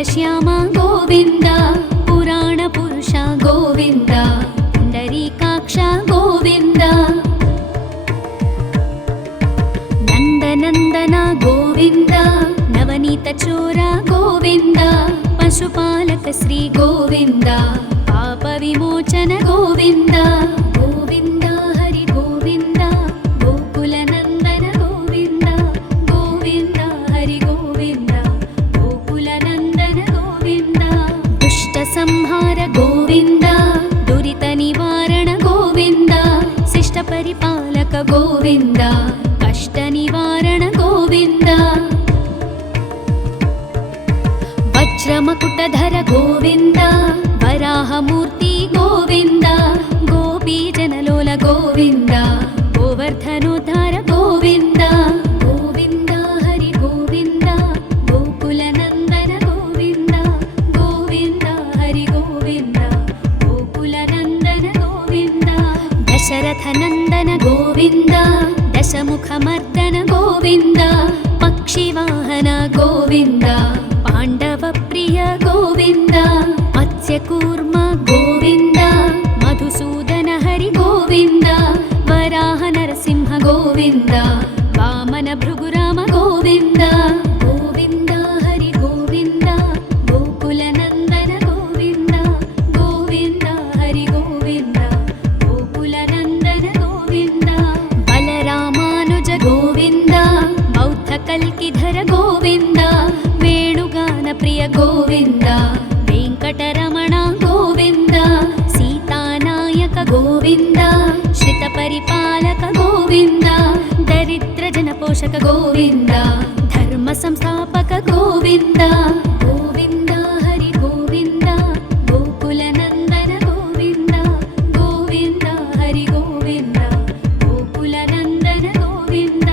मेघश्याम गोविन्द पुराणपुरुष गोविन्द पुण्डरीकाक्ष गोविन्द नन्दनन्दन गोविन्द नवनीतचोर गोविन्द पशुपालक श्री गोविन्द पापविमोचन गोविन्द गोविन्द हरि गोविन्द गोकुलनन्दन गोविन्द गोविन्द हरि गोविन्द गोकुलनन्दन गोविन्द दुष्टसंहार गोविन्द दुरितनिवारण गोविन्द शिष्टपरिपालक गोविन्द कष्टनिवारण गोविन्द वज्रमकुटधर गोविन्द वराहमूर्ति गोविन्द गोपीजनलोल गोविन्द गोवर्धनोद्धार गोविन्द गोविन्द हरि गोविन्द गोकुलनन्दन गोविन्द गोविन्द हरि गोविन्द गोकुलनन्दन गोविन्द दशरथनन्दन गोविन्द दशमुखमर्दन गोविन्द पक्षिवाहन गोविन्द पाण्डवप्रिय गोविन्द मत्स्यकूर्म गोविन्द मधुसूदन हरि गोविन्द वराह नरसिंह गोविन्द वामन भृगुराम गोविन्द गोविन्द हरि गोविन्द गोकुलनन्दन गोविन्द गोविन्द हरि गोविन्द गोकुलनन्दन गोविन्द बलरामानुज गोविन्द बौद्धकल्किधर गोविन्द वेणुगानप्रिय गोविन्द वेङ्कटरमण गोविन्द सीतानायक गोविन्द श्रितपरिपालक गोविन्द दरिद्रजनपोषक गोविन्द धर्मसंस्थापक गोविन्द गोविन्द हरि गोविन्द गोकुलनन्दन गोविन्द गोविन्द हरि गोविन्द गोकुलनन्दन गोविन्द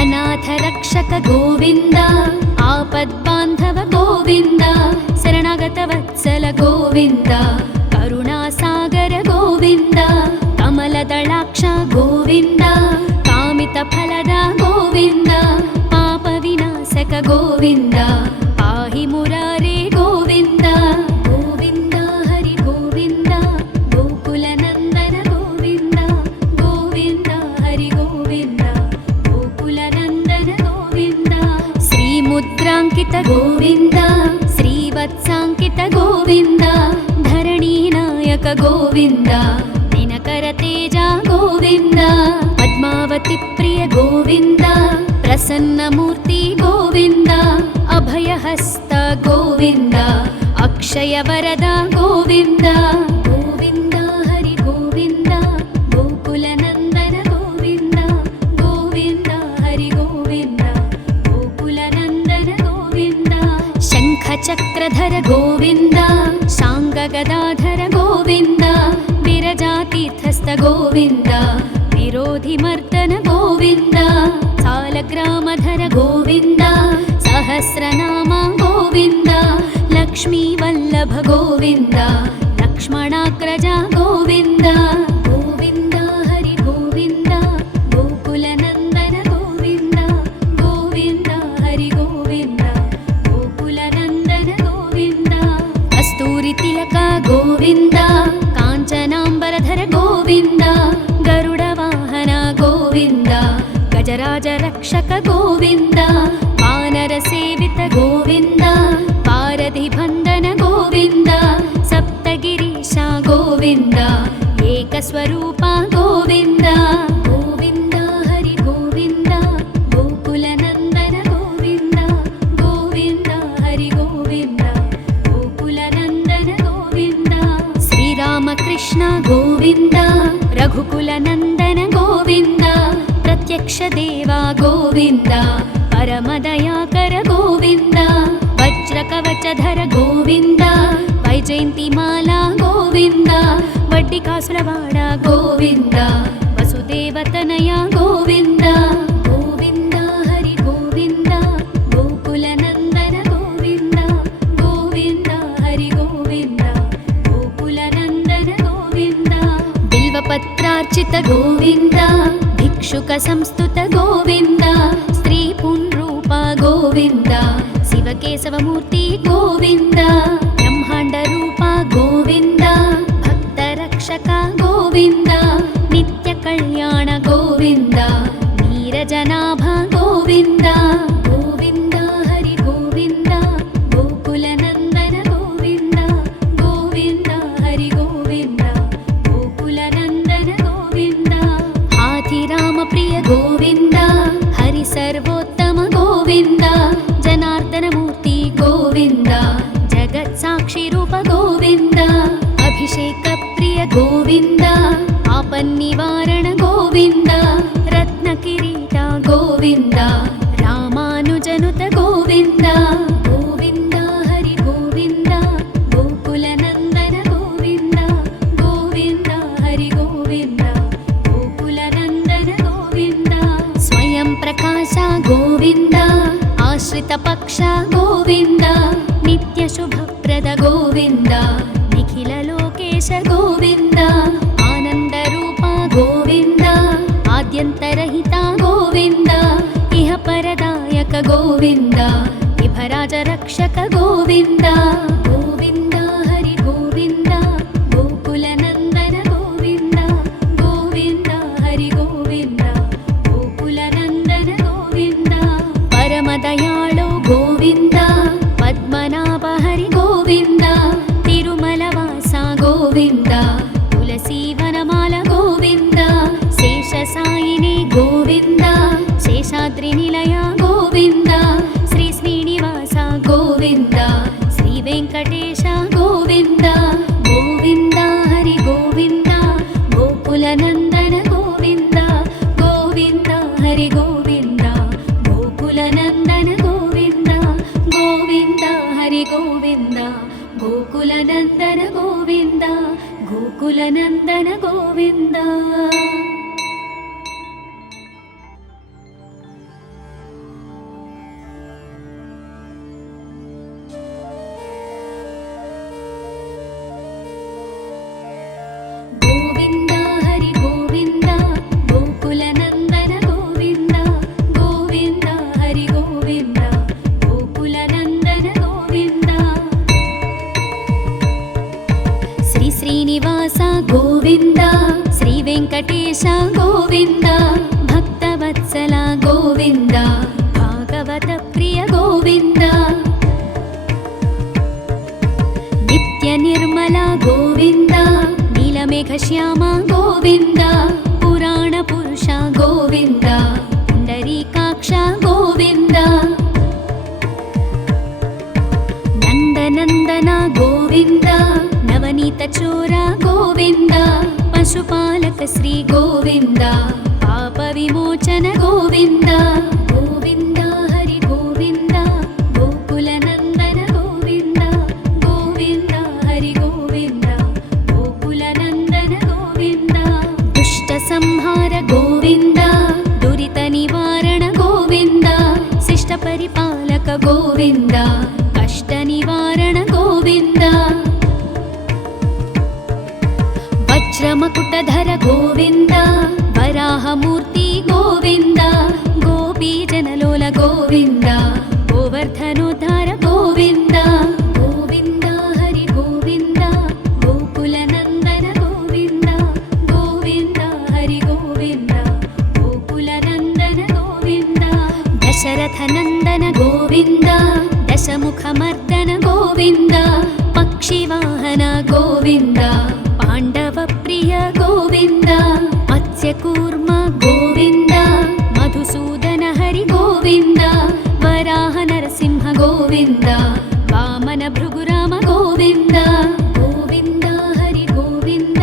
अनाथरक्षक गोविन्द आपद्बान्धव गोविन्द शरणागतवत्सल गोविन्द करुणासागर गोविन्द कमलदलाक्ष गोविन्द कामितफलद गोविन्द पापविनाशक गोविन्द पाहि मुरारे गोविन्द गोविन्द हरि गोविन्द गोकुलनन्दन गोविन्द गोविन्द हरि गोविन्द गोकुलनन्दन गोविन्द श्रीमुद्राङ्कित गोविन्द श्रीवत्साङ्कित गोविन्द धरणीनायक गोविन्द दिनकरतेज गोविन्द पद्मावती प्रिय गोविन्द प्रसन्नमूर्ति गोविन्द अभयहस्त गोविन्द अक्षयवरद गोविन्द गोविन्द हरि गोविन्द गोकुलनन्दन गोविन्द गोविन्द हरि गोविन्द गोकुलनन्दन गोविन्द शङ्खचक्रधर गोविन्द शाङ्गगदाधर गोविन्द विरजातीर्थस्थ गोविन्द विरोधिमर्दन गोविन्द सालग्रामधर गोविन्द सहस्रनाम गोविन्द लक्ष्मीवल्लभ गोविन्द लक्ष्मणाग्रज गोविन्द गोविन्द हरि गोविन्द गोकुलनन्दन गोविन्द गोविन्द हरि गोविन्द गोकुलनन्दन गोविन्द कस्तूरितिलक गोविन्द काञ्चनाम्बरधर गोविन्द गरुडवाहन गोविन्द गजराजरक्षक गोविन्द वानरसेवित गोविन्द पारधिबन्धन गोविन्द सप्तगिरीश गोविन्द एकस्वरूप गोविन्द गोविन्द हरि गोविन्द गोकुलनन्दन गोविन्द गोविन्द हरि गोविन्द गोकुलनन्दन गोविन्द श्रीरामकृष्ण गोविन्द रघुकुलनन्दन गोविन्द प्रत्यक्ष देवा गोविन्द परमदयाकर गोविन्द वज्रकवचधर गोविन्द वैजयन्तिमाला गोविन्द वड्डिकासुरवाड गोविन्द वसुदेवतनय गोविन्द गोविन्द हरि गोविन्द गोकुलनन्दन गोविन्द गोविन्द हरि गोविन्द गोकुलनन्दन गोविन्द बिल्वपत्रार्चित गोविन्द भिक्षुक संस्तुत गोविन्द स्त्री पुंरूप गोविन्द शिवकेशवमूर्ति गोविन्द ब्रह्माण्डरूप गोविन्द भक्तरक्षक गोविन्द नित्यकल्याण गोविन्द नीरजनाभ गोविन्द गोविन्द हरि गोविन्द गोकुलनन्दन गोविन्द गोविन्द हरि गोविन्द गोकुलनन्दन गोविन्द हाथिरामप्रिय गोविन्द हरि सर्वोत्तम गोविन्द जनार्दनमूर्ति गोविन्द जगत्साक्षिरूप गोविन्द अभिषेकप्रिय गोविन्द आपन्निवारण गोविन्द रत्नकिरीट गोविन्द रामानुजनुत गोविन्द गोविन्द हरि गोविन्द गोकुलनन्दन गोविन्द गोविन्द हरि गोविन्द गोकुलनन्दन गोविन्द स्वयं प्रकाश गोविन्द आश्रितपक्ष गोविन्द नित्यशुभप्रद गोविन्द निखिललोकेश गोविन्द आनन्दरूप गोविन्द आद्यन्तरहिता गोविन्द इह परदायक गोविन्द इभराजरक्षक गोविन्द गोविन्द हरि गोविन्द गोकुलनन्दन गोविन्द गोविन्द हरि गोविन्द गोकुलनन्दन गोविन्द परमदयाळु गोविन्द पद्मनाभ हरि गोविन्द तिरुमलवास गोविन्द तुलसीवनमाल गोविन्द शेषसायिनी गोविन्द शेषाद्रिनिलय गोविन्द श्री श्रीनिवास गोविन्द श्रीवेङ्कटेश गोविन्द गोविन्द हरि गोविन्द गोकुलनन्दन गोविन्द गोविन्द हरि गोविन्द गोकुलनन्दन गोविन्द गोविन्द हरि गोविन्द गोकुलनन्दन गोविन्द गोकुलनन्दन गोविन्द गोविन्द हरि गोविन्द गोकुलनन्दन गोविन्द गोविन्द हरि गोविन्द गोकुलनन्दन गोविन्द श्री श्रीनिवास गोविन्द श्रीवेङ्कटेश गोविन्द भक्तवत्सल गोविन्द भागवतप्रिय गोविन्द नित्यनिर्मल गोविन्द नीलमेघश्याम गोविन्द पुराणपुरुष गोविन्द पुण्डरीकाक्ष गोविन्द नन्दनन्दन गोविन्द नवनीतचोर गोविन्द पशुपालक श्री गोविन्द पापविमोचन गोविन्द गोविन्द हरि गोविन्द गोकुलनन्दन गोविन्द गोविन्द हरि गोविन्द गोकुलनन्दन गोविन्द दुष्टसंहार गोविन्द दुरितनिवारण गोविन्द शिष्टपरिपालक गोविन्द कष्टनिवारण गोविन्द वज्रमकुटधर गोविन्द वराहमूर्ति गोविन्द गोपीजनलोल गोविन्द गोवर्धनोद्धार गोविन्द गोविन्द हरि गोविन्द गोकुलनन्दन गोविन्द गोविन्द हरि गोविन्द गोकुलनन्दन गोविन्द दशरथनन्दन गोविन्द दशमुखमर्दन गोविन्द पक्षिवाहन गोविन्द पाण्डवप्रिय गोविन्द मत्स्यकूर्म गोविन्द मधुसूदन हरि गोविन्द वराह नरसिंह गोविन्द वामन भृगुराम गोविन्द गोविन्द हरि गोविन्द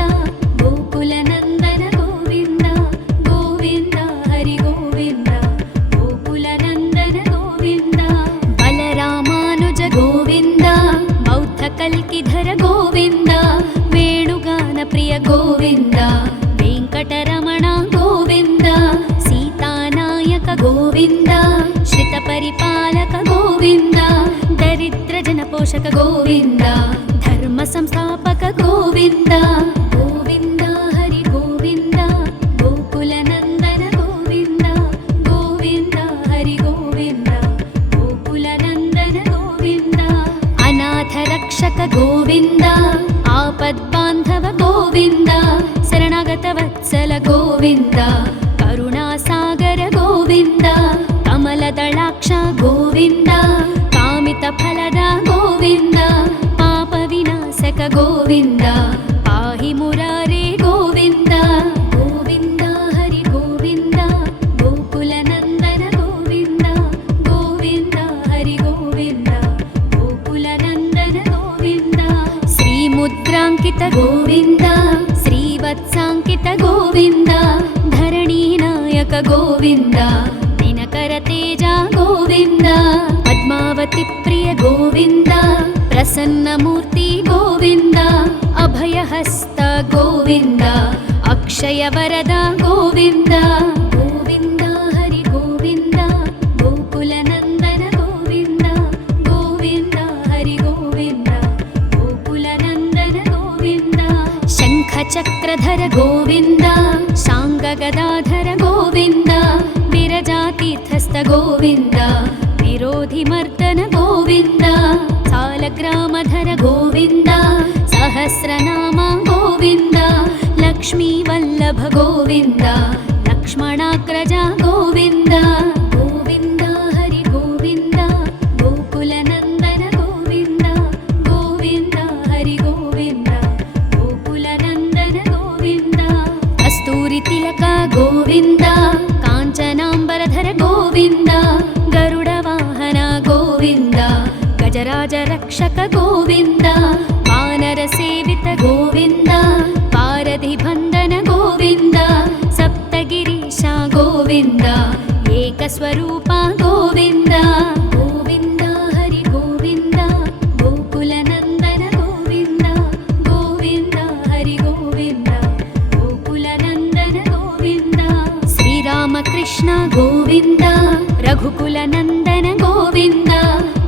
गोकुलनन्दन गोविन्द गोविन्द हरि गोविन्द गोकुलनन्दन गोविन्द बलरामानुज गोविन्द बौद्धकल्किधर गोविन्द वेणुगानप्रिय गोविन्द वेङ्कटरमण गोविन्द सीतानायक गोविन्द श्रितपरिपालक गोविन्द दरिद्रजनपोषक गोविन्द धर्मसंस्थापक गोविन्द गोविन्द हरि गोविन्द गोकुलनन्दन गोविन्द गोविन्द हरि गोविन्द गोकुलनन्दन ಗೋವಿಂದ ಕರುಣಾಸಾಗರ ಗೋವಿಂದ ಕಮಲದಳಾಕ್ಷ ಗೋವಿಂದ ಕಾಮಿತ ಫಲದ ಗೋವಿಂದ ಪಾಪ ವಿನಾಶಕ ಗೋವಿಂದ ಪಾಹಿ ಮುರಾರೇ ಗೋವಿಂದ ಗೋವಿಂದ ಹರಿ ಗೋವಿಂದ ಗೋಕುಲ ನಂದನ ಗೋವಿಂದ ಗೋವಿಂದ ಹರಿ ಗೋವಿಂದ ಗೋಕುಲ ನಂದನ ಗೋವಿಂದ ಶ್ರೀ ಮುದ್ರಾಂಕಿತ ಗೋವಿಂದ ಶ್ರೀವತ್ಸಾಂಕಿತ ಗೋವಿಂದ ಧರಣಿ ನಾಯಕ ಗೋವಿಂದ ದಿನಕರ ತೇಜ ಗೋವಿಂದ ಪದ್ಮಾವತಿ ಪ್ರಿಯ ಗೋವಿಂದ ಪ್ರಸನ್ನ ಮೂರ್ತಿ ಗೋವಿಂದ ಅಭಯಹಸ್ತ ಗೋವಿಂದ ಅಕ್ಷಯ ವರದ ಗೋವಿಂದ ಗೋವಿಂದ ಹರಿ ಗೋವಿಂದ ಗೋಕುಲ ನಂದನ ಗೋವಿಂದ ಗೋವಿಂದ ಹರಿ ಗೋವಿಂದ ಗೋಕುಲ ನಂದನ ಗೋವಿಂದ ಶಂಖ ಚಕ್ರಧರ ಗೋವಿಂದ ಶಾಂಗ ಗದಾಧರ ಗೋವಿಂದ ವಿರಜಾತೀರ್ಥಸ್ಥ ಗೋವಿಂದ ವಿರೋಧಿ ಮರ್ದನ ಗೋವಿಂದ ಸಾಲಗ್ರಾಮಧರ ಗೋವಿಂದ ಸಹಸ್ರನಾಮ ಗೋವಿಂದ ಲಕ್ಷ್ಮೀ ವಲ್ಲಭ ಗೋವಿಂದ ಲಕ್ಷ್ಮಣಾಗ್ರಜ ಗೋವಿಂದ ಗೋವಿಂದ ಹರಿ ಗೋವಿಂದ ಗೋಕುಲ ನಂದನ ಗೋವಿಂದ ಗೋವಿಂದ ಹರಿ ಗೋವಿಂದ ಗೋಕುಲ ನಂದನ ಗೋವಿಂದ ಕಸ್ತೂರಿ ತಿಲಕ ಗೋವಿಂದ ಕಾಂಚನಾಂಬರಧರ ಗೋವಿಂದ ಗರುಡ ವಾಹನ ಗೋವಿಂದ ಗಜರಾಜ ರಕ್ಷಕ ಗೋವಿಂದ ವಾನರ ಸೇವಿತ ಗೋವಿಂದ ಪಾರಧಿ ಬಂಧನ ಗೋವಿಂದ ಸಪ್ತಗಿರೀಶ ಗೋವಿಂದ ಏಕಸ್ವರೂಪ ಗೋವಿಂದ ಗೋವಿಂದ ಹರಿ ಗೋವಿಂದ ಗೋಕುಲ ನಂದನ ಗೋವಿಂದ ಗೋವಿಂದ ಹರಿ ಗೋವಿಂದ ಗೋಕುಲ ನಂದನ ಗೋವಿಂದ ಶ್ರೀರಾಮಕೃಷ್ಣ ಗೋವಿಂದ ರಘುಕುಲ ನಂದನ ಗೋವಿಂದ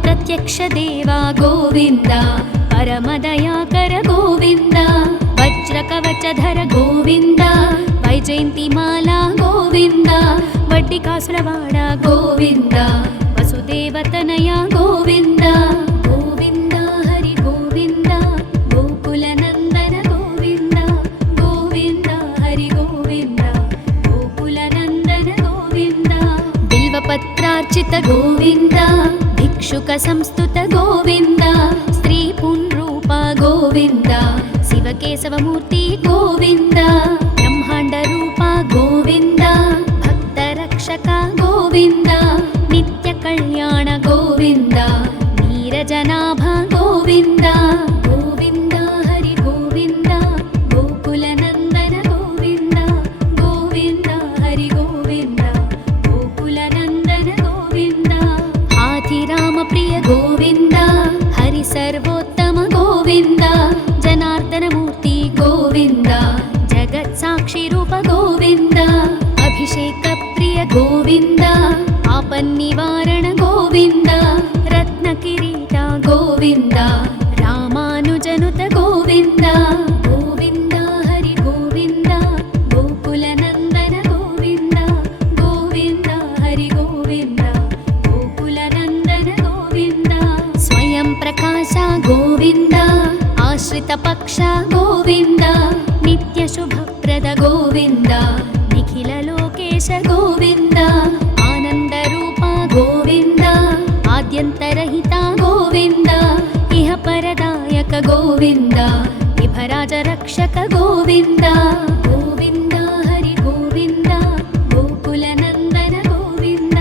ಪ್ರತ್ಯಕ್ಷ ದೇವ ಗೋವಿಂದ ಪರಮದಯಾಕರ ಗೋವಿಂದ ವಜ್ರ ಕವಚಧರ ಗೋವಿಂದ ವೈಜಯಂತಿ ಮಾಲಾ ಗೋವಿಂದ ವಡ್ಡಿಕಾಸುರವಾಡ ಗೋವಿಂದ ವಸುದೇವತನಯ ಗೋವಿಂದ ಗೋವಿಂದ ಹರಿ ಗೋವಿಂದ ಗೋಕುಲ ನಂದನ ಗೋವಿಂದ ಗೋವಿಂದ ಹರಿ ಗೋವಿಂದ ಗೋಕುಲ ನಂದನ ಗೋವಿಂದ ಬಿಲ್ವಪತ್ರಾರ್ಚಿತ ಗೋವಿಂದ ಭಿಕ್ಷುಕ ಸಂಸ್ತುತ ಗೋವಿಂದ ಸ್ತ್ರೀ ಪುಂರೂಪ ಗೋವಿಂದ ಶಿವಕೇಶವ ಮೂರ್ತಿ ಗೋವಿಂದ ಬ್ರಹ್ಮಾಂಡ ರೂಪ ಗೋವಿಂದ ಭಕ್ತ ರಕ್ಷಕ ಗೋವಿಂದ ನಿತ್ಯ ಕಲ್ಯಾಣ ಗೋವಿಂದ ನೀರಜನಾಭ ಗೋವಿಂದ ಗೋವಿಂದ ಹರಿ ಗೋವಿಂದ ಗೋಕುಲ ನಂದನ ಗೋವಿಂದ ಗೋವಿಂದ ಹರಿ ಗೋವಿಂದ ಗೋಕುಲ ನಂದನ ಗೋವಿಂದ ಹಾಥಿರಾಮ ಪ್ರಿಯ ಗೋವಿಂದ ಹರಿ ಸರ್ವೋತ್ತಮ ಗೋವಿಂದ ಜನಾರ್ದನ ಮೂರ್ತಿ ಗೋವಿಂದ ಜಗತ್ ಸಾಕ್ಷಿ ರೂಪ ಗೋವಿಂದ ಅಭಿಷೇಕ ಪ್ರಿಯ ಗೋವಿಂದ ಆಪನ್ನಿವಾರಣ ಗೋವಿಂದ ರತ್ನ ಕಿರೀಟ ಗೋವಿಂದ ರಾಮಾನುಜನುತ ಗೋವಿಂದ ಗೋವಿಂದ ಹರಿ ಗೋವಿಂದ ಗೋಕುಲ ನಂದನ ಗೋವಿಂದ ಗೋವಿಂದ ಹರಿ ಗೋವಿಂದ ಗೋಕುಲ ನಂದನ ಗೋವಿಂದ ಸ್ವಯಂ ಪ್ರಕಾಶ ಗೋವಿಂದ ಆಶ್ರಿತ ಪಕ್ಷ ಗೋವಿಂದ ನಿತ್ಯ ಶುಭಪ್ರದ ಗೋವಿಂದ ನಿಖಿಲ ಲೋಕೇಶ ಗೋವಿಂದ ಆನಂದ ರೂಪ ಗೋವಿಂದ ಆದ್ಯಂತರಹಿತ ಗೋವಿಂದ ಇಹ ಪರದಾಯಕ ಗೋವಿಂದ ವಿಭರಾಜ ರಕ್ಷಕ ಗೋವಿಂದ ಗೋವಿಂದ ಹರಿ ಗೋವಿಂದ ಗೋಕುಲ ನಂದನ ಗೋವಿಂದ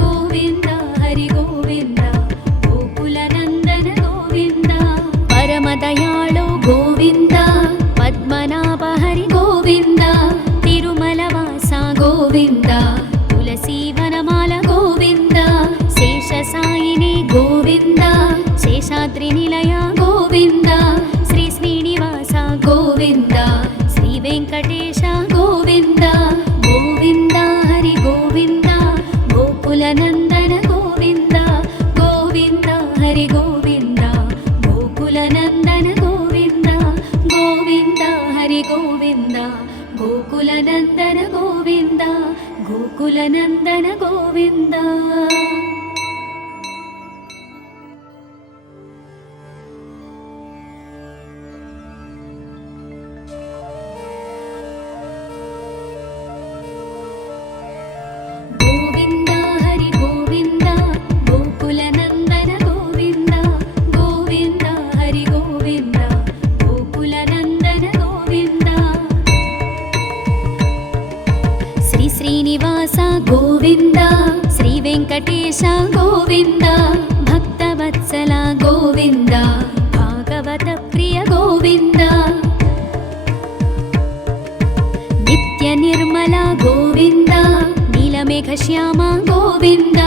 ಗೋವಿಂದ ಹರಿ ಗೋವಿಂದ ಗೋಕುಲ ನಂದನ ಗೋವಿಂದ ಪರಮ ದಯಾಳು ಗೋವಿಂದ ಪದ್ಮನಾಭ ಹರಿ ಗೋವಿಂದ ತಿರುಮಲ ವಾಸ ಗೋವಿಂದ ತುಳಸಿ ವನಮಾಲ ಗೋವಿಂದ ಶೇಷ ಸಾಯಿನಿ ಗೋವಿಂದ ಶೇಷಾದ್ರಿ ನಿಲಯ ಗೋವಿಂದ ಶ್ರೀ ಶ್ರೀನಿವಾಸ ಗೋವಿಂದ ಶ್ರೀ ವೆಂಕಟೇಶ ಗೋವಿಂದ ಗೋವಿಂದ ಹರಿ ಗೋವಿಂದ ಗೋಕುಲ ನಂದನ ಗೋವಿಂದ ಗೋವಿಂದ ಹರಿ ಗೋವಿಂದ ಗೋಕುಲ ನಂದನ ಗೋವಿಂದ ಗೋವಿಂದ ಹರಿ ಗೋವಿಂದ ಗೋಕುಲ ನಂದನ ಗೋವಿಂದ ಗೋಕುಲ ನಂದನ ಗೋವಿಂದ. गोविन्द श्रीवेङ्कटेश गोविन्द भक्तवत्सल गोविन्द भागवत प्रिय गोविन्द नित्यनिर्मल गोविन्द नीलमेघश्याम गोविन्द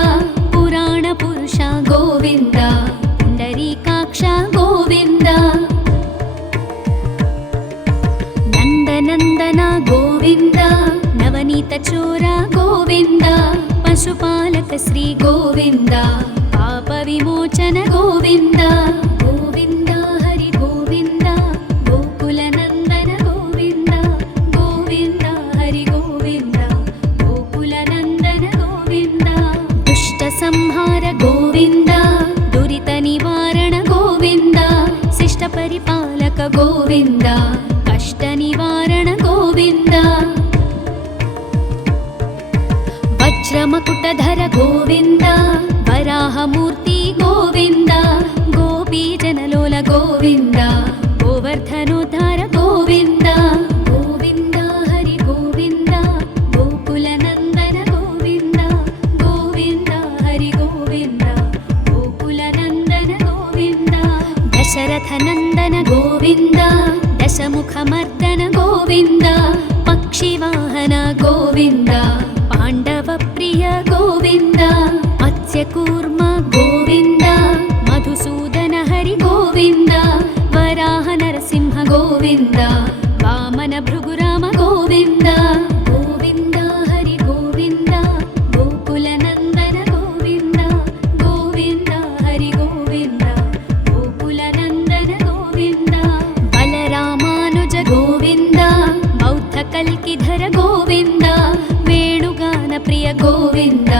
पुराणपुरुष गोविन्द पुण्डरीकाक्ष गोविन्द नन्दनन्दन गोविन्द नवनीतचोर गोविन्द पशुपालक श्री गोविन्द पापविमोचन गोविन्द गोविन्द हरि गोविन्द गोकुलनन्दन गोविन्द गोविन्द हरि गोविन्द गोकुलनन्दन गोविन्द दुष्टसंहार गोविन्द दुरितनिवारण गोविन्द शिष्टपरिपालक गोविन्द कष्टनिवारण गोविन्द वज्रमकुटधर गोविन्द वराहमूर्ति गोविन्द गोपीजनलोल गोविन्द गोवर्धनोद्धार गोविन्द गोविन्द हरि गोविन्द गोकुलनन्दन गोविन्द गोविन्द हरि गोविन्द गोकुलनन्दन गोविन्द दशरथनन्दन गोविन्द दशमुखमर्दन गोविन्द पक्षिवाहन गोविन्द पाण्डवप्रिय गोविन्द मत्स्यकूर्म गोविन्द मधुसूदन हरि गोविन्द वराह नरसिंह गोविन्द वामन भृगुराम गोविन्द गोविन्द हरि गोविन्द गोकुलनन्दन गोविन्द गोविन्द हरि गोविन्द गोकुलनन्दन गोविन्द बलरामानुज गोविन्द बौद्धकल्किधर गोविन्द वेणुगानप्रिय गोविन्द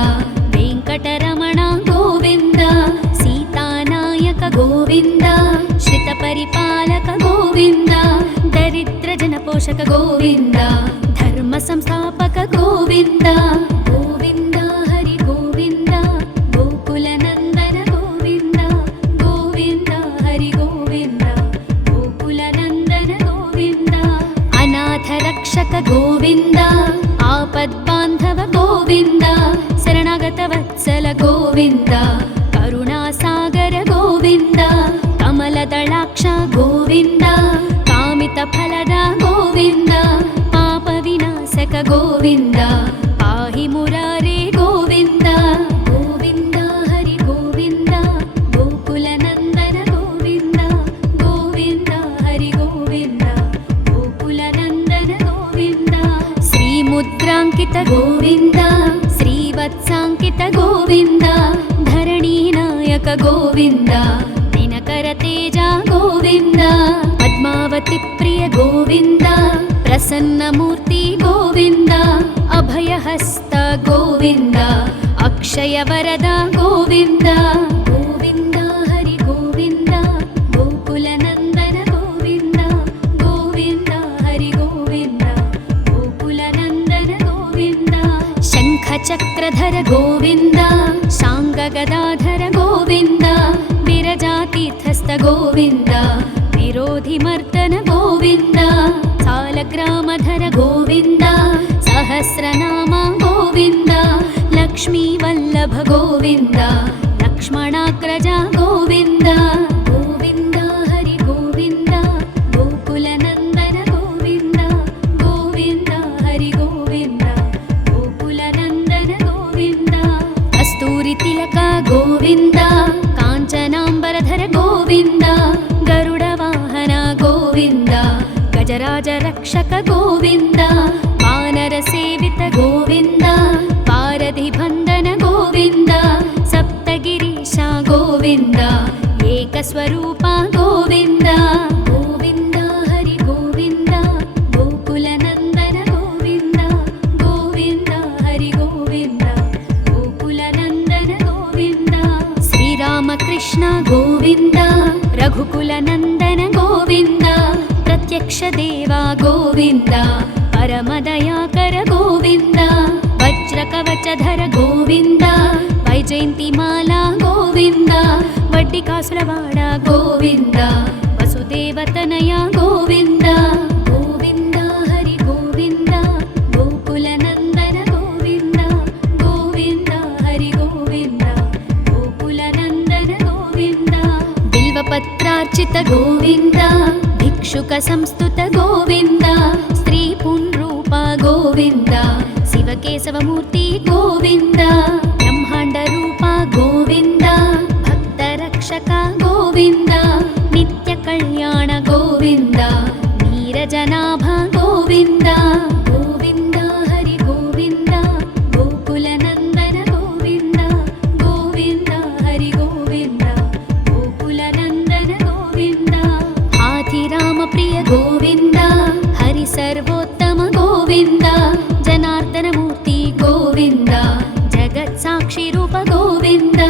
वेङ्कटरमण गोविन्द सीतानायक गोविन्द श्रितपरिपालक गोविन्द दरिद्रजनपोषक गोविन्द धर्मसंस्थापक गोविन्द गोविन्द हरि गोविन्द गोकुलनन्दन गोविन्द गोविन्द हरि गोविन्द गोकुलनन्दन गोविन्द अनाथरक्षक गोविन्द आपद्बान्धव गोविन्द शरणागतवत्सल गोविन्द करुणासागर गोविन्द कमलदलाक्ष गोविन्द कामितफलद गोविन्द पापविनाशक गोविन्द पाहि मुरारे गोविन्द गोविन्द हरि गोविन्द गोकुलनन्दन गोविन्द गोविन्द हरि गोविन्द गोकुलनन्दन गोविन्द श्रीमुद्राङ्कित गोविन्द श्रीवत्साङ्कित गोविन्द धरणीनायक गोविन्द दिनकरतेज गोविन्द पद्मावती प्रिय गोविन्द प्रसन्नमूर्ति गोविन्द अभयहस्त गोविन्द अक्षयवरद गोविन्द गोविन्द हरि गोविन्द गोकुलनन्दन गोविन्द गोविन्द हरि गोविन्द गोकुलनन्दन गोविन्द शङ्खचक्रधर गोविन्द शाङ्गगदाधर गोविन्द विरजातीर्थस्थ गोविन्द विरोधिमर्दन गोविन्द सालग्रामधर गोविन्द सहस्रनाम गोविन्द लक्ष्मीवल्लभ गोविन्द लक्ष्मणाग्रज गोविन्द गोविन्द हरि गोविन्द गोकुलनन्दन गोविन्द गोविन्द हरि गोविन्द गोकुलनन्दन गोविन्द कस्तूरितिलक गोविन्द काञ्चनाम्बरधर गोविन्द गरुडवाहन गोविन्द गजराज रक्षक गोविन्द वानरसेवित गोविन्द पारधिबन्धन गोविन्द सप्तगिरीश गोविन्द एकस्वरूप गोविन्द गोविन्द हरि गोविन्द गोकुलनन्दन गोविन्द गोविन्द हरि गोविन्द गोकुलनन्दन गोविन्द श्रीरामकृष्ण गोविन्द रघुकुलनन्दन गोविन्द प्रत्यक्ष देवा गोविन्द परमदयाकर गोविन्द वज्रकवचधर गोविन्द वैजयन्तिमाला गोविन्द वड्डिकासुरवाड गोविन्द वसुदेवतनय गोविन्द गोविन्द हरि गोविन्द गोकुलनन्दन गोविन्द गोविन्द भिक्षुक गोविन्द भिक्षुक संस्तुत गोविन्द स्त्री पुंरूप गोविन्द शिवकेशवमूर्ति गोविन्द ब्रह्माण्ड रूप गोविन्द भक्तरक्षक गोविन्द नित्य कल्याण गोविन्द नीरजनाभ गोविन्द गोविन्द हरि गोविन्द गोकुलनन्दन गोविन्द गोविन्द हरि गोविन्द गोकुलनन्दन गोविन्द हाथिराम प्रिय गोविन्द हरि सर्वोत्तम गोविन्द जनार्दनमूर्ति गोविन्द जगत्साक्षि रूप गोविन्द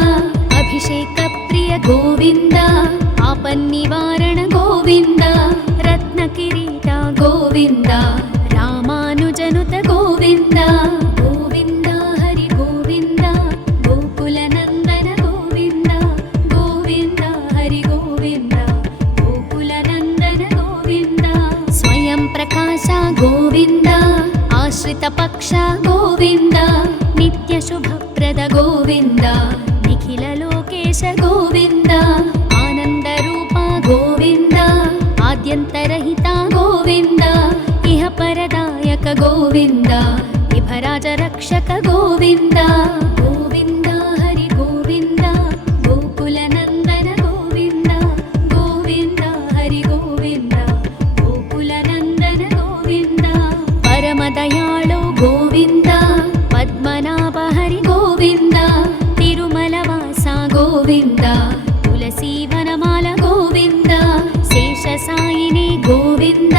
अभिषेक प्रिय गोविन्द आपन्निवारण गोविन्द रत्नकिरीट गोविन्द रामानुजनुत गोविन्द गोविन्द हरि गोविन्द गोकुलनन्दन गोविन्द गोविन्द हरि गोविन्द गोकुलनन्दन गोविन्द स्वयं प्रकाश गोविन्द आश्रित पक्ष गोविन्द नित्य शुभप्रद गोविन्द निखिल लोकेश गोविन्द आनंद रूप गोविन्द आद्यन्तरहित गोविन्द इह परदायक गोविन्द विभराज रक्षक गोविन्द गोविन्द हरि गोविन्द गोकुलनन्दन गोविन्द गोविन्द हरि गोविन्द गोकुलनन्दन गोविन्द परमदयाळु गोविन्द पद्मनाभ हरि गोविन्द तिरुमलवास गोविन्द तुलसीवनमाल गोविन्द शेषसायिनी गोविन्द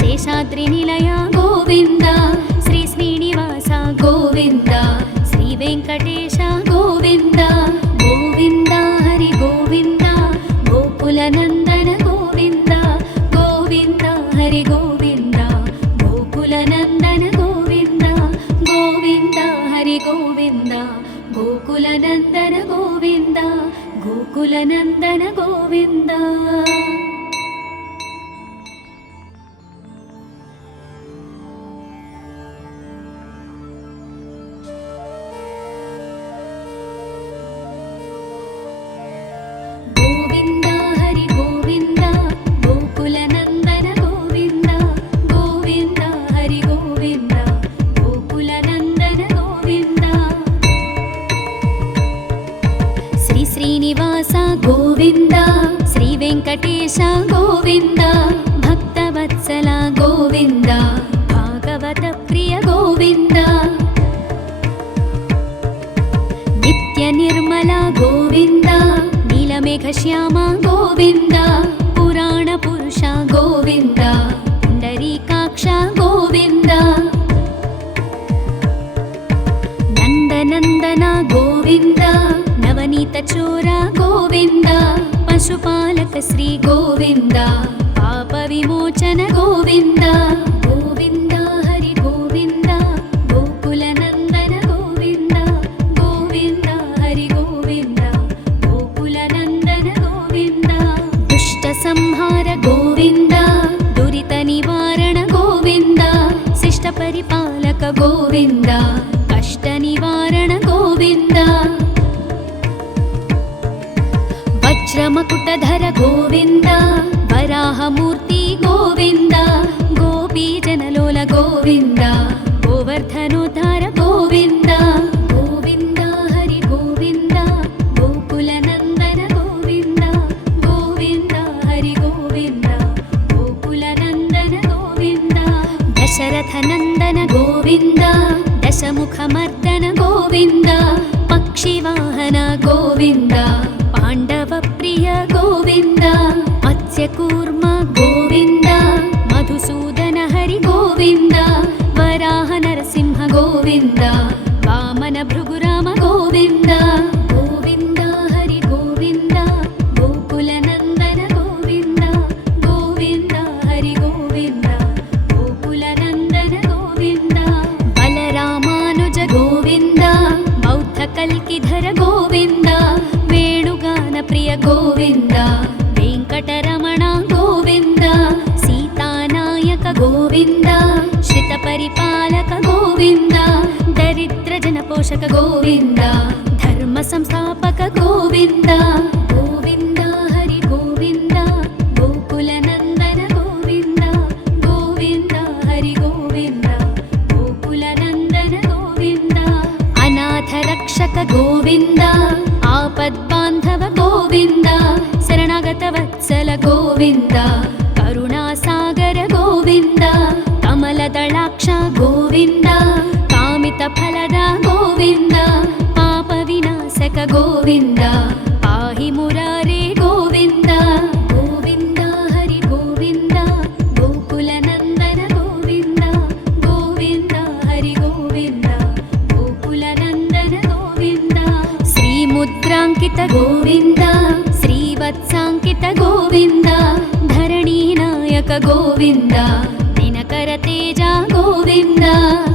शेषाद्रिनिलय गोविन्द श्री श्रीनिवास गोविन्द श्री वेङ्कटेश गोविन्द गोविन्द हरि गोविन्द गोकुलनन्दन गोविन्द गोविन्द हरि गोविन्द गोकुलनन्दन गोविन्द गोविन्द हरि गोविन्द गोकुलनन्दन गोविन्द गोकुलनन्दन गोविन्द गोविन्द हरि गोविन्द गोकुलनन्दन गोविन्द गोविन्द हरि गोविन्द गोकुलनन्दन गोविन्द श्री श्रीनिवास गोविन्द श्री वेङ्कटेश गोविन्द भक्तवत्सल गोविन्द भागवत प्रिय गोविन्द नित्य निर्मल गोविन्द नीलमेघश्याम गोविन्द पुराण पुरुष गोविन्द पुण्डरीकाक्ष गोविन्द नन्दनन्दन गोविन्द नवनीत चोर गोविन्द पशुपालक श्री गोविन्द पाप विमोचन गोविन्द गोविन्द हरि गोविन्द गोकुलनन्दन गोविन्द गोविन्द हरि गोविन्द गोकुलनन्दन गोविन्द दुष्ट संहार गोविन्द दुरित निवारण गोविन्द शिष्ट परिपालक गोविन्द कष्ट निवारण गोविन्द वज्रमकुटधर गोविन्द वराहमूर्ति गोविन्द गोपीजनलोल गोविन्द गोवर्धनोद्धार गोविन्द गोविन्द हरि गोविन्द गोकुलनन्दन गोविन्द गोविन्द हरि गोविन्द गोकुलनन्दन गोविन्द दशरथनन्दन गोविन्द दशमुखमर्दन गोविन्द पक्षिवाहन गोविन्द पाण्डवप्रिय गोविन्द मत्स्यकूर्म गोविन्द मधुसूदन हरि गोविन्द वराह नरसिंह गोविन्द वामन भृगुराम गोविन्द गोविन्द हरि गोविन्द गोकुलनन्दन गोविन्द गोविन्द हरि गोविन्द गोकुलनन्दन गोविन्द बलरामानुज गोविन्द बौद्धकल्किधर गोविन्द वेणुगान प्रिय गोविन्द वेङ्कटरमण गोविन्द सीतानायक गोविन्द श्रितपरिपालक गोविन्द दरिद्रजनपोषक गोविन्द धर्मसंस्थापक गोविन्द गोविन्द हरि गोविन्द ಗೋವಿಂದ ಆಪದ್ಬಾಂಧವ ಗೋವಿಂದ ಶರಣಾಗತ ವತ್ಸಲ ಗೋವಿಂದ ಕರುಣಾಸಾಗರ ಗೋವಿಂದ ಕಮಲದಳಾಕ್ಷ ಗೋವಿಂದ ಕಾಮಿತ ಫಲದ ಗೋವಿಂದ ಪಾಪ ವಿನಾಶಕ ಗೋವಿಂದ ಪಾಹಿ ಮುರಾರೇ ಗೋವಿಂದ ಗೋವಿಂದ ಹರಿ ಗೋವಿಂದ ಗೋಕುಲ ನಂದನ ಗೋವಿಂದ ಗೋವಿಂದ ಹರಿ ಗೋವಿಂದ ಗೋಕುಲ ನಂದನ ಗೋವಿಂದ ಶ್ರೀ ಮುದ್ರಾಂಕಿತ ಗೋವಿಂದ ಶ್ರೀವತ್ಸಾಂಕಿತ ಗೋವಿಂದ ಧರಣಿ ನಾಯಕ ಗೋವಿಂದ ದಿನಕರ ತೇಜ ಗೋವಿಂದ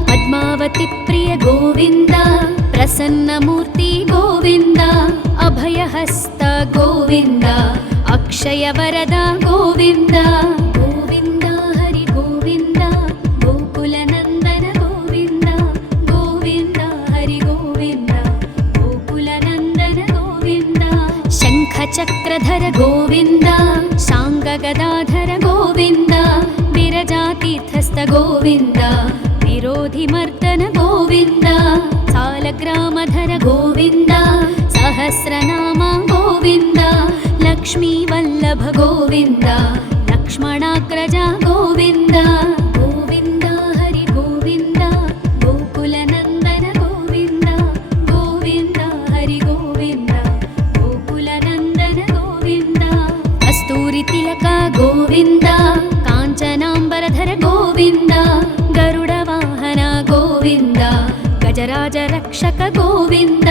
ಪದ್ಮಾವತಿ ಪ್ರಿಯ ಗೋವಿಂದ ಪ್ರಸನ್ನ ಮೂರ್ತಿ ಗೋವಿಂದ ಅಭಯಹಸ್ತ ಗೋವಿಂದ ಅಕ್ಷಯ ವರದ ಗೋವಿಂದ ಗೋವಿಂದ ಹರಿ ಗೋವಿಂದ ಗೋಕುಲ ನಂದನ ಗೋವಿಂದ ಗೋವಿಂದ ಹರಿ ಗೋವಿಂದ ಗೋಕುಲ ನಂದನ ಗೋವಿಂದ ಶಂಖ ಚಕ್ರಧರ ಗೋವಿಂದ ಶಾಂಗ ಗದಾಧರ ಗೋವಿಂದ ವಿರಜಾತೀರ್ಥಸ್ಥ ಗೋವಿಂದ ವಿರೋಧಿ ಮರ್ದನ ಗೋವಿಂದ ಸಾಲಗ್ರಾಮಧರ ಗೋವಿಂದ ಸಹಸ್ರನಾಮ ಗೋವಿಂದ ಲಕ್ಷ್ಮೀ ವಲ್ಲಭ ಗೋವಿಂದ ಲಕ್ಷ್ಮಣಾಗ್ರಜ ಗೋವಿಂದ ಗೋವಿಂದ ಹರಿ ಗೋವಿಂದ ಗೋಕುಲ ನಂದನ ಗೋವಿಂದ ಗೋವಿಂದ ಹರಿ ಗೋವಿಂದ ಗೋಕುಲ ನಂದನ ಗೋವಿಂದ ಕಸ್ತೂರಿ ತಿಲಕ ಗೋವಿಂದ ಕಾಂಚನಾಂಬರಧರ ಗೋವಿಂದ ಗರುಡ ವಾಹನ ಗೋವಿಂದ ಗಜರಾಜ ರಕ್ಷಕ ಗೋವಿಂದ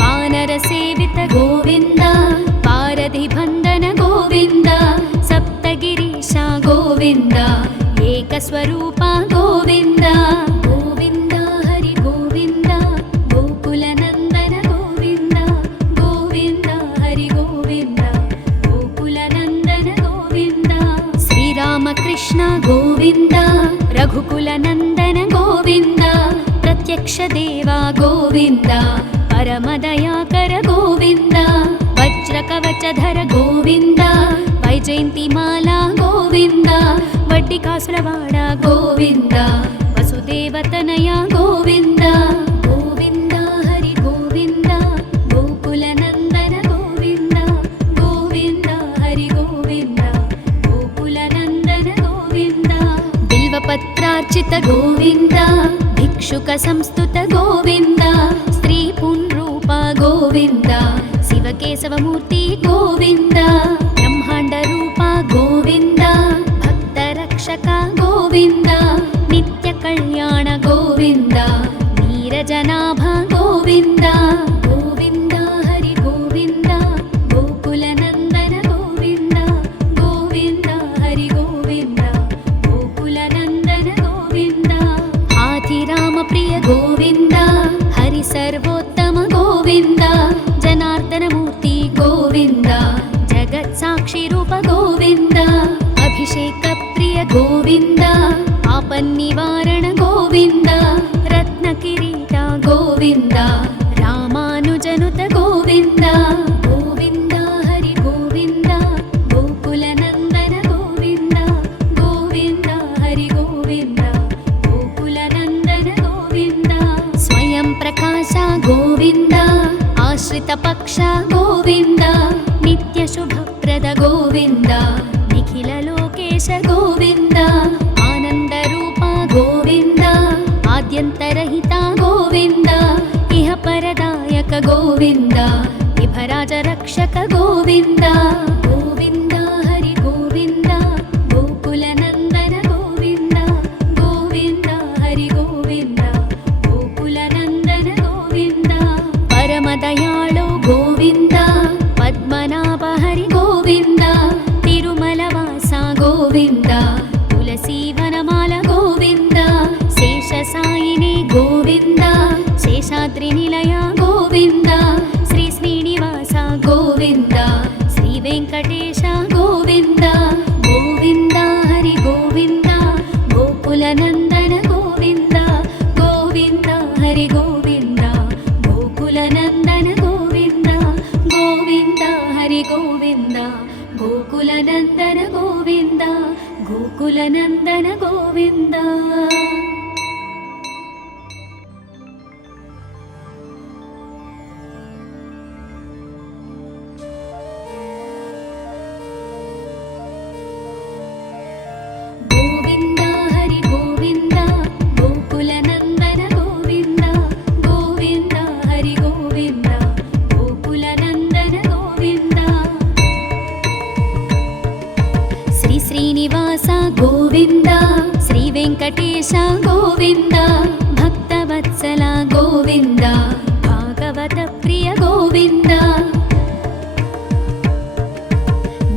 ವಾನರ ಸೇವಿತ ಗೋವಿಂದ ಪಾರಧಿ ಬಂಧನ ಗೋವಿಂದ ಸಪ್ತಗಿರೀಶ ಗೋವಿಂದ ಏಕಸ್ವರೂಪ ಗೋವಿಂದ ಗೋವಿಂದ ಹರಿ ಗೋವಿಂದ ಗೋಕುಲ ನಂದನ ಗೋವಿಂದ ಗೋವಿಂದ ಹರಿ ಗೋವಿಂದ ಗೋಕುಲ ನಂದನ ಗೋವಿಂದ ಶ್ರೀರಾಮಕೃಷ್ಣ ಗೋವಿಂದ ರಘುಕುಲ ನಂದನ ಗೋವಿಂದ ಪ್ರತ್ಯಕ್ಷ ದೇವ ಗೋವಿಂದ ಪರಮದಯಾಕರ ಗೋವಿಂದ ವಜ್ರ ಕವಚಧರ ಗೋವಿಂದ ವೈಜಯಂತಿ ಮಾಲಾ ಗೋವಿಂದ ವಡ್ಡಿಕಾಸುರವಾಡ ಗೋವಿಂದ ವಸುದೇವತನಯ ಗೋವಿಂದ ಗೋವಿಂದ ಹರಿ ಗೋವಿಂದ ಗೋಕುಲ ನಂದನ ಗೋವಿಂದ ಗೋವಿಂದ ಹರಿ ಗೋವಿಂದ ಗೋಕುಲ ನಂದನ ಗೋವಿಂದ ಬಿಲ್ವಪತ್ರಾರ್ಚಿತ ಗೋವಿಂದ ಭಿಕ್ಷುಕ ಸಂಸ್ತುತ ಗೋವಿಂದ ಸ್ತ್ರೀ ಪುಂರೂಪ ಗೋವಿಂದ ಶಿವಕೇಶವ ಮೂರ್ತಿ ಗೋವಿಂದ ಬ್ರಹ್ಮಾಂಡ ರೂಪ ಗೋವಿಂದ ಭಕ್ತ ರಕ್ಷಕ ಗೋವಿಂದ ನಿತ್ಯ ಕಲ್ಯಾಣ ಗೋವಿಂದ ನೀರಜನಾಭ ಗೋವಿಂದ ಗೋವಿಂದ ಹರಿ ಗೋವಿಂದ ಗೋಕುಲ ನಂದನ ಗೋವಿಂದ ಗೋವಿಂದ ಹರಿ ಗೋವಿಂದ ಗೋಕುಲ ನಂದನ ಗೋವಿಂದ ಆದಿರಾಮ ಪ್ರಿಯ ಗೋವಿಂದ ಹರಿ ಸರ್ವೋತ್ತಮ ಗೋವಿಂದ ಜನಾರ್ದನ ಮೂರ್ತಿ ಗೋವಿಂದ ಜಗತ್ ಸಾಕ್ಷಿ ರೂಪ ಗೋವಿಂದ ಅಭಿಷೇಕ ಪ್ರಿಯ ಗೋವಿಂದ ಆಪನ್ನಿವಾರಣ ಗೋವಿಂದ ರತ್ನ ಕಿರೀಟ ಗೋವಿಂದ ರಾಮಾನುಜನುತ ಗೋವಿಂದ ಗೋವಿಂದ ಹರಿ ಗೋವಿಂದ ಗೋಕುಲ ನಂದನ ಗೋವಿಂದ ಗೋವಿಂದ ಹರಿ ಗೋವಿಂದ ಗೋಕುಲ ನಂದನ ಗೋವಿಂದ ಸ್ವಯಂ ಪ್ರಕಾಶ ಗೋವಿಂದ ಆಶ್ರಿತ ಪಕ್ಷ ಗೋವಿಂದ ನಿತ್ಯ ಶುಭಪ್ರದ ಗೋವಿಂದ ನಿಖಿಲ ಲೋಕೇಶ ಗೋವಿಂದ ಆನಂದ ರೂಪ ಗೋವಿಂದ ಆದ್ಯಂತರಹಿತ ಗೋವಿಂದ ಇಹ ಪರದಾಯಕ ಗೋವಿಂದ ವಿಭರಾಜ ರಕ್ಷಕ ಗೋವಿಂದ ಗೋವಿಂದ ಹರಿ ಗೋವಿಂದ ಗೋಕುಲ ನಂದನ ಗೋವಿಂದ ಗೋವಿಂದ ಹರಿ ಗೋವಿಂದ ಗೋಕುಲ ನಂದನ ಗೋವಿಂದ ಪರಮ ದಯಾಳು ಗೋವಿಂದ ಪದ್ಮನಾಭ ಹರಿ ಗೋವಿಂದ ತಿರುಮಲವಾಸ ಗೋವಿಂದ ತುಳಸಿ ವನಮಾಲ ಗೋವಿಂದ ಶೇಷ ಸಾಯಿನಿ ಗೋವಿಂದ ಶೇಷಾದ್ರಿ ನಿಲಯ ಗೋವಿಂದ ಶ್ರೀ ಶ್ರೀನಿವಾಸ ಗೋವಿಂದ ಶ್ರೀ ವೆಂಕಟ ಗೋವಿಂದ ಭಕ್ತವತ್ಸಲ ಗೋವಿಂದ ಭಾಗವತ ಪ್ರಿಯ ಗೋವಿಂದ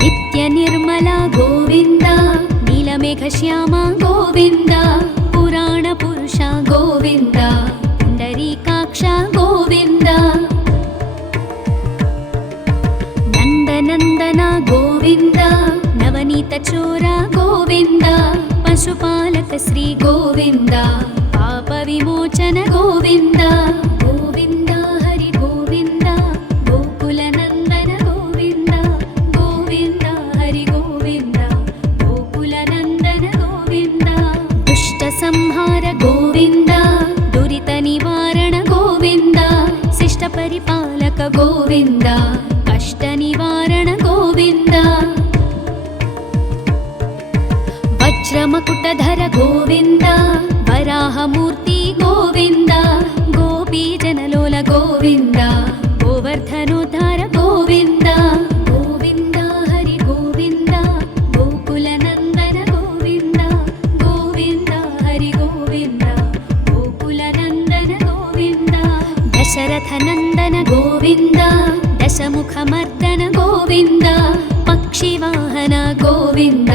ನಿತ್ಯ ನಿರ್ಮಲ ಗೋವಿಂದ ನೀಲಮೇಘ ಶ್ಯಾಮ ಗೋವಿಂದ ಪುರಾಣ ಪುರುಷ ಗೋವಿಂದ ಪುಂಡರೀಕಾಕ್ಷ ಗೋವಿಂದ ನಂದನಂದನ ಗೋವಿಂದ ನವನೀತ ಚೋರ ಗೋವಿಂದ ಪಶುಪಾಲಕ ಶ್ರೀ ಗೋವಿಂದ ಪಾಪ ವಿಮೋಚನ ಗೋವಿಂದ ಗೋವಿಂದ ಹರಿ ಗೋವಿಂದ ಗೋಕುಲ ನಂದನ ಗೋವಿಂದ ಗೋವಿಂದ ಹರಿ ಗೋವಿಂದ ಗೋಕುಲ ನಂದನ ಗೋವಿಂದ ದುಷ್ಟ ಸಂಹಾರ ಗೋವಿಂದ ದುರಿತ ನಿವಾರಣ ಗೋವಿಂದ ಶಿಷ್ಟ ಪರಿಪಾಲಕ ಗೋವಿಂದ ಕಷ್ಟ ನಿವಾರಣ ಗೋವಿಂದ ವಜ್ರಮಕುಟಧರ ಗೋವಿಂದ ವರಾಹಮೂರ್ತಿ ಗೋವಿಂದ ಗೋಪೀ ಜನಲೋಲ ಗೋವಿಂದ ಗೋವರ್ಧನೋದ್ಧಾರ ಗೋವಿಂದ ಗೋವಿಂದ ಹರಿ ಗೋವಿಂದ ಗೋಕುಲ ನಂದನ ಗೋವಿಂದ ಗೋವಿಂದ ಹರಿ ಗೋವಿಂದ ಗೋಕುಲ ನಂದನ ಗೋವಿಂದ ದಶರಥ ನಂದನ ಗೋವಿಂದ ದಶಮುಖ ಮರ್ದನ ಗೋವಿಂದ ಪಕ್ಷಿವಾಹನ ಗೋವಿಂದ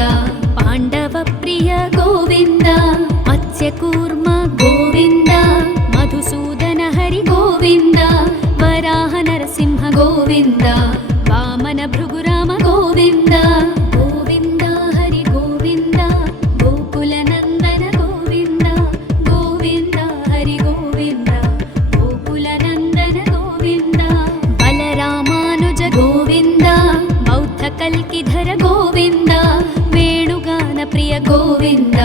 ಪಾಂಡವ ಪ್ರಿಯ ಗೋವಿಂದ ಮತ್ಸ್ಯಕೂರ್ಮ ಗೋವಿಂದ ಮಧುಸೂದನ ಹರಿ ಗೋವಿಂದ ವರಾಹ ನರಸಿಂಹ ಗೋವಿಂದ ವಾಮನ ಭೃಗುರಾಮ ಗೋವಿಂದ ಗೋವಿಂದ ಹರಿ ಗೋವಿಂದ ಗೋಕುಲ ನಂದನ ಗೋವಿಂದ ಗೋವಿಂದ ಹರಿ ಗೋವಿಂದ ಗೋಕುಲ ನಂದನ ಗೋವಿಂದ ಬಲರಾಮಾನುಜ ಗೋವಿಂದ ಬೌದ್ಧ ಕಲ್ಕಿಧರ ಗೋವಿಂದ ವೇಣುಗಾನ ಪ್ರಿಯ ಗೋವಿಂದ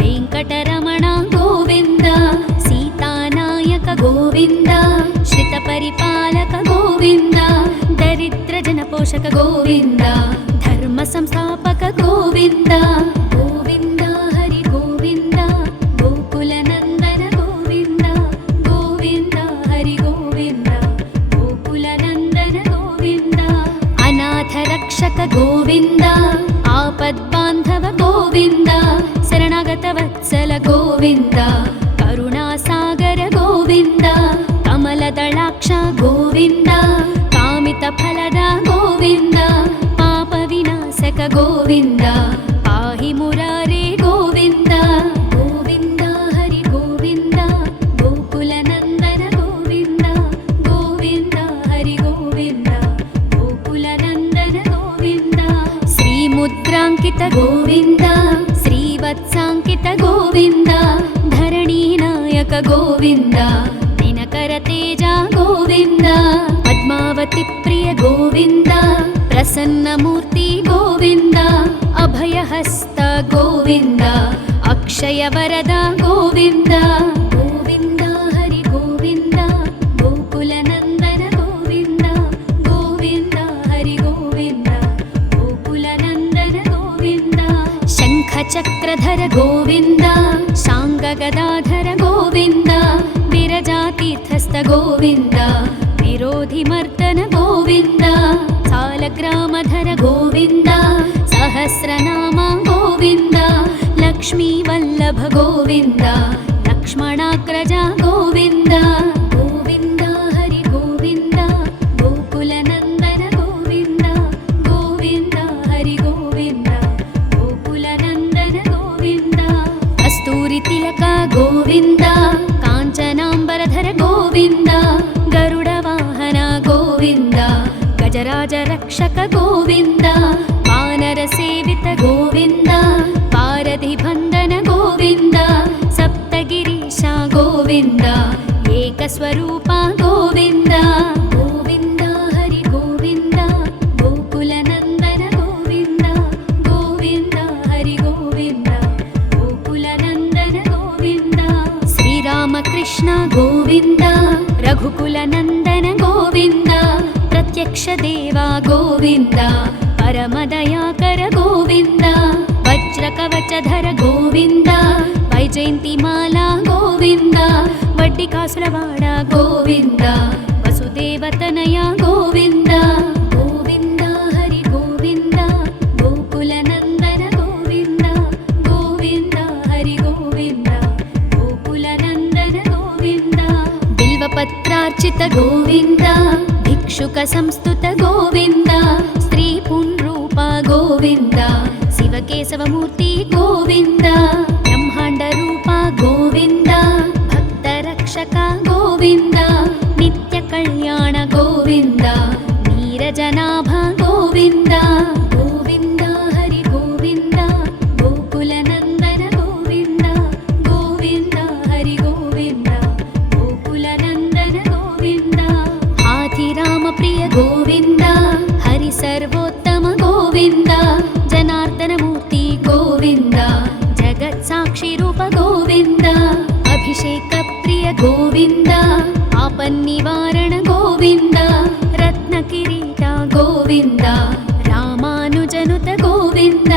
ವೆಂಕಟರಮಣ ಗೋವಿಂದ ಸೀತಾನಾಯಕ ಗೋವಿಂದ ಶ್ರಿತ ಪರಿಪಾಲಕ ಗೋವಿಂದ ದರಿದ್ರ ಜನಪೋಷಕ ಗೋವಿಂದ ಧರ್ಮ ಸಂಸ್ಥಾಪಕ ಗೋವಿಂದ ಗೋವಿಂದ ಹರಿ ಗೋವಿಂದ ಗೋಕುಲ ನಂದನ ಗೋವಿಂದ ಗೋವಿಂದ ಹರಿ ಗೋವಿಂದ ಗೋಕುಲ ನಂದನ ಗೋವಿಂದ ಅನಾಥ ರಕ್ಷಕ ಗೋವಿಂದ ಆಪದ್ಬಾಂಧವ ಗೋವಿಂದ ಶರಣಾಗತ ವತ್ಸಲ ಗೋವಿಂದ ಕರುಣಾಸಾಗರ ಗೋವಿಂದ ಕಮಲದಳಾಕ್ಷ ಗೋವಿಂದ ಕಾಮಿತ ಫಲದ ಗೋವಿಂದ ಪಾಪ ವಿನಾಶಕ ಗೋವಿಂದ ಪಾಹಿ ಮುರಾರೇ ಗೋವಿಂದ ಗೋವಿಂದ ಹರಿ ಗೋವಿಂದ ಗೋಕುಲ ನಂದನ ಗೋವಿಂದ ಗೋವಿಂದ ಹರಿ ಗೋವಿಂದ ಗೋಕುಲ ನಂದನ ಗೋವಿಂದ ಶ್ರೀ ಮುದ್ರಾಂಕಿತ ಗೋವಿಂದ ಶ್ರೀವತ್ಸಾಂಕಿತ ಗೋವಿಂದ ಧರಣಿ ನಾಯಕ ಗೋವಿಂದ ದಿನಕರ ತೇಜ ಗೋವಿಂದ ಪದ್ಮಾವತಿ ಪ್ರಿಯ ಗೋವಿಂದ ಪ್ರಸನ್ನ ಮೂರ್ತಿ ಗೋವಿಂದ ಅಭಯಹಸ್ತ ಗೋವಿಂದ ಅಕ್ಷಯ ವರದ ಗೋವಿಂದ ಗೋವಿಂದ ಹರಿ ಗೋವಿಂದ ಗೋಕುಲ ನಂದನ ಗೋವಿಂದ ಗೋವಿಂದ ಹರಿ ಗೋವಿಂದ ಗೋಕುಲ ನಂದನ ಗೋವಿಂದ ಶಂಖ ಚಕ್ರಧರ ಗೋವಿಂದ ಶಾಂಗ ಗದಾಧರ ಗೋವಿಂದ ವಿರಜಾತೀರ್ಥಸ್ಥ ಗೋವಿಂದ ವಿರೋಧಿ ಮರ್ದನ ಗೋವಿಂದ ಸಾಲಗ್ರಾಮಧರ ಗೋವಿಂದ ಸಹಸ್ರನಾಮ ಗೋವಿಂದ ಲಕ್ಷ್ಮೀ ವಲ್ಲಭ ಗೋವಿಂದ ಲಕ್ಷ್ಮಣಾಗ್ರಜ ಗೋವಿಂದ ಗೋವಿಂದ ಹರಿ ಗೋವಿಂದ ಗೋಕುಲ ನಂದನ ಗೋವಿಂದ ಗೋವಿಂದ ಹರಿ ಗೋವಿಂದ ಗೋಕುಲ ನಂದನ ಗೋವಿಂದ ಕಸ್ತೂರಿ ತಿಲಕ ಗೋವಿಂದ ಕಾಂಚನಾಂಬರಧರ ಗೋವಿಂದ ಗರುಡ ವಾಹನ ಗೋವಿಂದ ಗಜರಾಜ ರಕ್ಷಕ ಗೋವಿಂದ ವಾನರ ಸೇವಿತ ಗೋವಿಂದ ಪಾರಧಿ ಬಂಧನ ಗೋವಿಂದ ಸಪ್ತಗಿರೀಶ ಗೋವಿಂದ ಏಕಸ್ವರೂಪ ಗೋವಿಂದ ಗೋವಿಂದ ಹರಿ ಗೋವಿಂದ ಗೋಕುಲ ನಂದನ ಗೋವಿಂದ ಗೋವಿಂದ ಹರಿ ಗೋವಿಂದ ಗೋಕುಲ ನಂದನ ಗೋವಿಂದ ಶ್ರೀರಾಮಕೃಷ್ಣ ಗೋವಿಂದ ರಘುಕುಲ ನಂದನ ಗೋವಿಂದ ಪ್ರತ್ಯಕ್ಷ ದೇವ ಗೋವಿಂದ ಪರಮದಯಾಕರ ಗೋವಿಂದ ವಜ್ರ ಕವಚಧರ ಗೋವಿಂದ ವೈಜಯಂತಿ ಮಾಲಾ ಗೋವಿಂದ ವಡ್ಡಿ ಕಾಸುರವಾಡ ಗೋವಿಂದ ವಸುದೇವತನಯ ಗೋವಿಂದ ಗೋವಿಂದ ಹರಿ ಗೋವಿಂದ ಗೋಕುಲ ನಂದನ ಗೋವಿಂದ ಗೋವಿಂದ ಹರಿ ಗೋವಿಂದ బిల్వపత్రార్చిత గోవింద భిక్షుక సంస్తుత గోవింద స్త్రీ పుంరూప గోవింద శివకేశవమూర్తి గోవింద బ్రహ్మాండ రూప గోవింద భక్త రక్షక గోవింద నిత్య కళ్యాణ గోవింద నీరజనాభ గోవింద గోవింద హరి గోవింద గోకుల నందన గోవింద గోవింద హరి గోవింద గోకుల నందన గోవింద ఆదిరామ ప్రియ గోవింద హరి సర్వోత్తమ గోవింద జనార్దన మూర్తి గోవింద జగత్ సాక్షి రూప గోవింద అభిషేక ప్రియ గోవింద ఆపన్నివారణ గోవింద రత్న కిరీట గోవింద రామానుజనుత గోవింద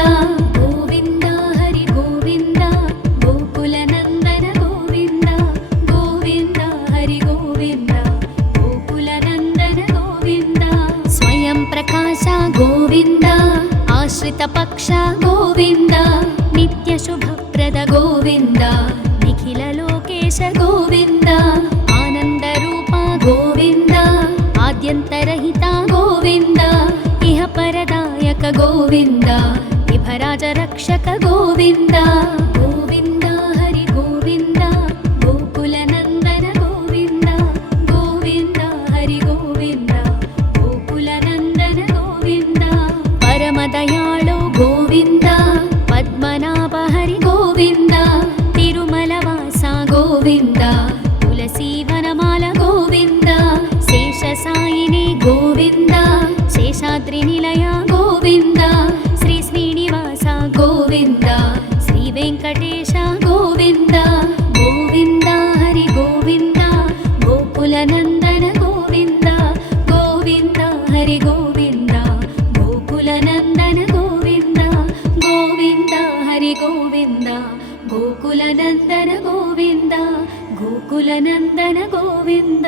గోవింద హరి గోవింద గోకుల నందన గోవింద గోవింద హరి గోవింద గోకుల నందన గోవింద స్వయం ప్రకాశ గోవింద ఆశ్రిత పక్ష గోవింద నిత్య శుభప్రద గోవింద నిఖిల లోకేశ గోవింద ఆనంద రూప గోవింద ఆద్యంతరహిత గోవింద ఇహ పరదాయక గోవింద విభరాజ రక్షక గోవింద గోవింద హరి గోవింద గోకుల నందన గోవింద గోవింద హరి గోవింద గోకుల నందన గోవింద పరమదయాళో గోవింద పద్మనాభ హరి గోవింద తిరుమల వాస గోవింద తులసీ వనమాల గోవింద శేషసాయిని గోవింద శేషాద్రి నిలయ గోవింద శ్రీ శ్రీనివాస గోవింద శ్రీ వెంకటేశ గోవింద గోవింద హరి గోవింద గోకుల నందన గోవింద గోవింద హరి గోవింద గోకుల నందన గోవింద గోవింద హరి గోవింద గోకుల నందన గోవింద గోకుల నందన గోవింద